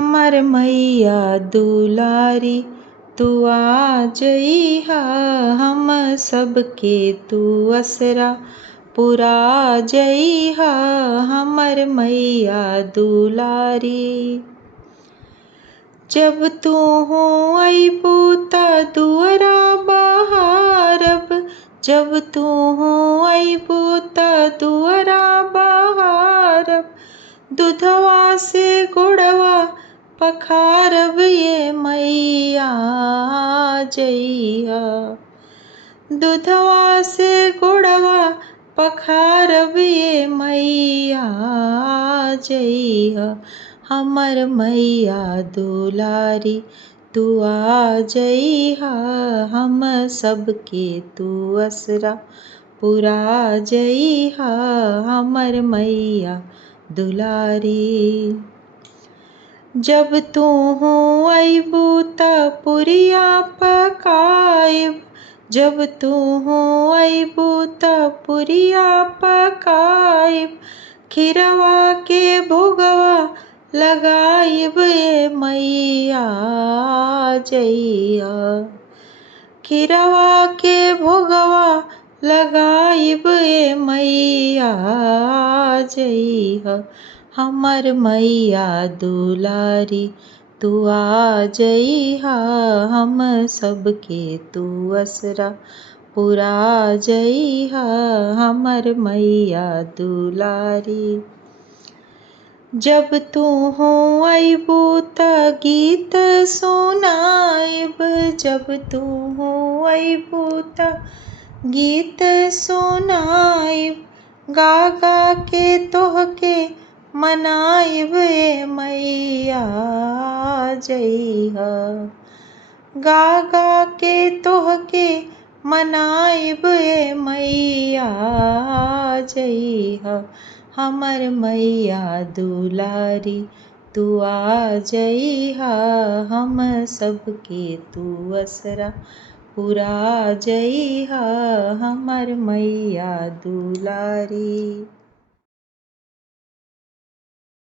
हमर मैया दुलारी तू आ जइहा, हम सबके तू असरा पुरा जइहा, हमर मैया दुलारी। जब तू अइबू त दुअरा बहारब, जब तू अइबू त दुअरा बहारब, दुधवा से गुड़वा पखारब ये मैया जइहा, दुधवा से गुड़वा पखारब ये मैया जइहा, हमर मैया दुलारी तू आ जइहा, हम सबके तू असरा पुरा जइहा, हमर मैया दुलारी। जब तू अइबू त पुरिया पकाइब, जब तू अइबू त पुरिया पकाइब, खीरवा के भोगवा लगाइब ये मैया जइहा, खीरवा के भोगवा लगाइब ये मैया जइहा, हमर मैया दुलारी तू आ जइहा, हम सबके तू असरा पुरा जइहा, हमर मैया दुलारी। जब तू अइबू त गीत सुनाइब, जब तू अइबू त गीत सुनाइब, गा गा के तोहके मनाइब ये मैया जइहा, गा गा के तोहके मनाइब ये मैया जइहा, हमर मैया दुलारी तू आ जइहा, हम सबके तू असरा पुरा जइहा, हमर मैया दुलारी।